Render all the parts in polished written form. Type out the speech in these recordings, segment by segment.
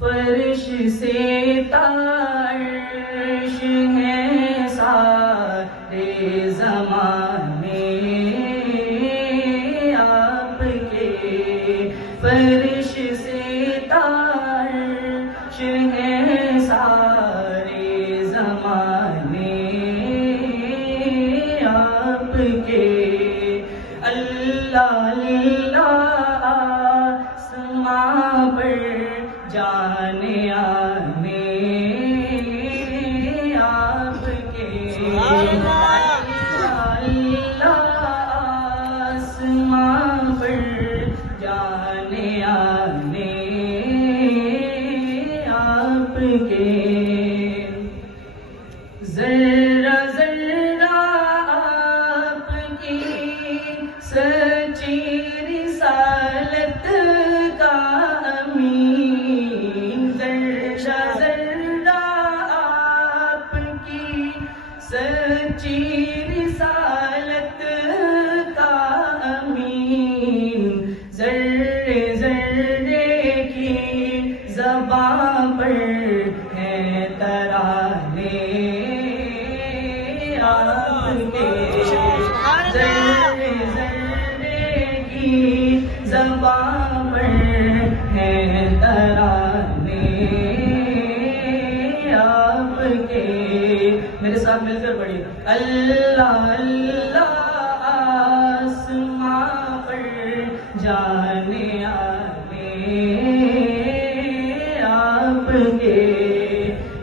فرش سے عرش ہیں سارے زمانے آپ کے، فرش سے عرش ہیں سارے زمانے آپ کے، اللہ اللہ آسماں پر جانے آنے آپ کے، اللہ آسماں پر جانے آنے آپ کے، ذرہ ذرہ آپ کی سچی رسالت کا امین، ذرہ ذرہ آپ کی سچی رسالت کا امین، ذرے ذرے کی زبان پر ہیں ترانے آپ کے، ذرے ذرے کی زبان پر ہیں ترانے آپ کے، میرے ساتھ مل کر پڑھیے، اللہ اللہ آسماں پر جانے آنے آپ کے،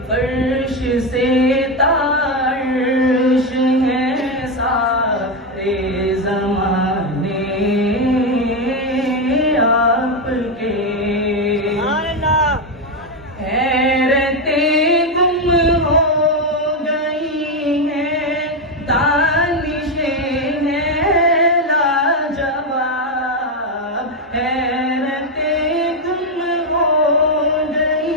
فرش سے عرش ہیں سارے زمانے آپ کے، حیرتیں گم ہو گئی ہیں دانشیں ہیں لاجواب، حیرتیں گم ہو گئی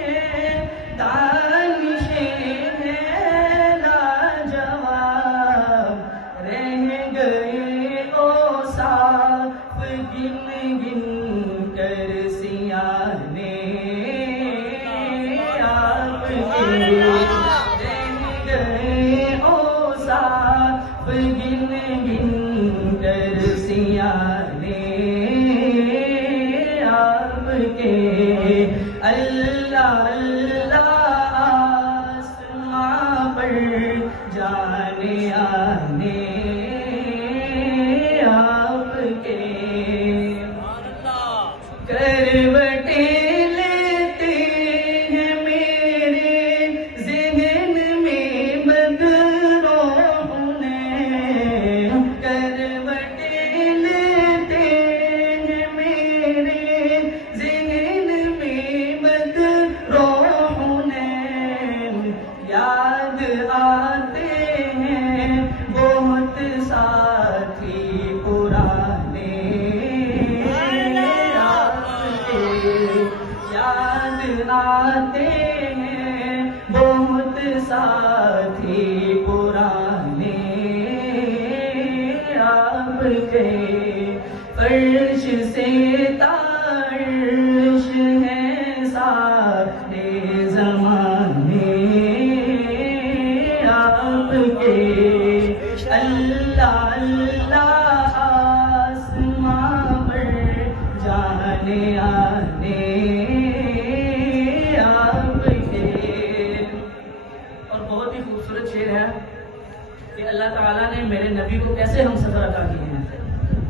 ہیں دانشیں ہیں لاجواب، رہ گئے اوصاف گن گن کر سیانے آپ کے، رہ گئے اوصاف گن گن کر سیانے آپ کے، اللہ اللہ آسماں پر جانے آنے آپ کے، کروٹیں لیتے ہیں میرے ذہن میں بدروح نے، کروٹیں لیتے ہیں میرے ذہن میں بدروح نے، یاد آتے ہیں بہت ساتھی پرانے آپ کے، یاد آتے ہیں بہت ساتھی پرانے آپ کے، فرش سے عرش ہیں سارے زمانے آپ کے، اللہ اللہ آسماں پر جانے آنے آپ کے، اور بہت ہی خوبصورت شعر ہے کہ اللہ تعالیٰ نے میرے نبی کو کیسے ہم سفر عطا کیے ہیں،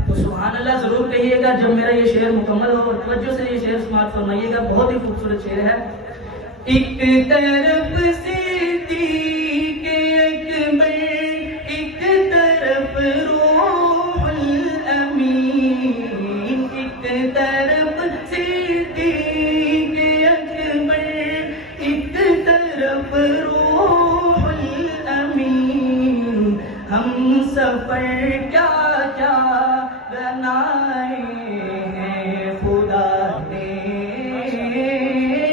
تو سبحان اللہ ضرور کہیے گا جب میرا یہ شعر مکمل ہو، اور توجہ سے یہ شعر سماعت فرمائیے گا، بہت ہی خوبصورت شعر ہے، ایک طرف صدیق اکبر، ایک طرف روح الامین، ایک طرف صدیق اکبر، ایک طرف روح الامین، ہم سفر کیا کیا بنائے ہیں خدا نے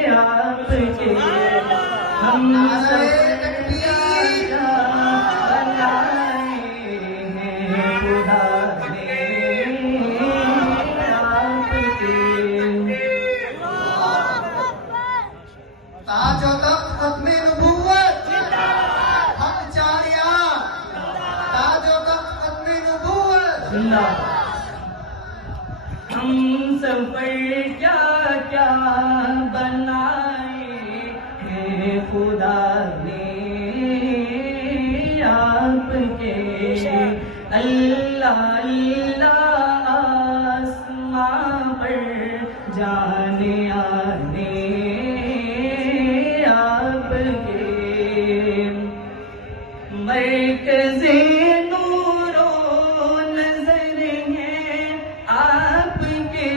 آپ کے، ہم سفر کیا کیا بنائے ہیں خدا نے آپ کے، آنے آنے آپ کے مرکز نور و نظر ہیں آپ کے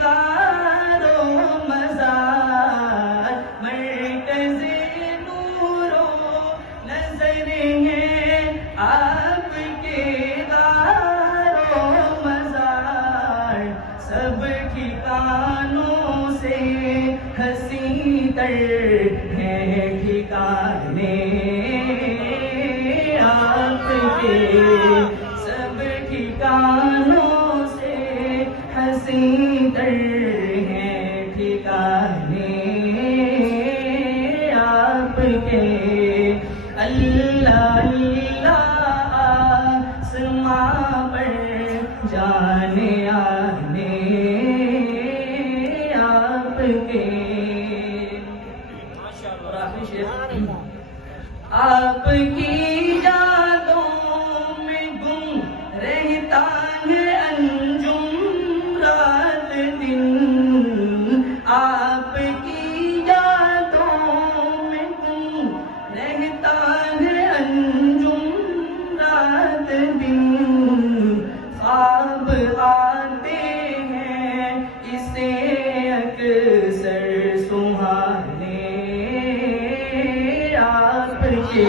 غار و مزار مرکز نور و نظر ہیں آپ کے غار و مزار سب ٹھکانوں سے حسین تر ہیں ٹھکانے آپ کے سب ٹھکانوں سے حسین تر ہیں ٹھکانے آپ کے اللہ اللہ آسماں پر جانے آنے آپ کے اور آخری شعر آپ کی یادوں میں گم رہتا ہے انجم رات دن آپ کی یادوں میں گم رہتا ہے انجم رات دن خواب آتے ہیں اسے اکثر سہانے آپ کے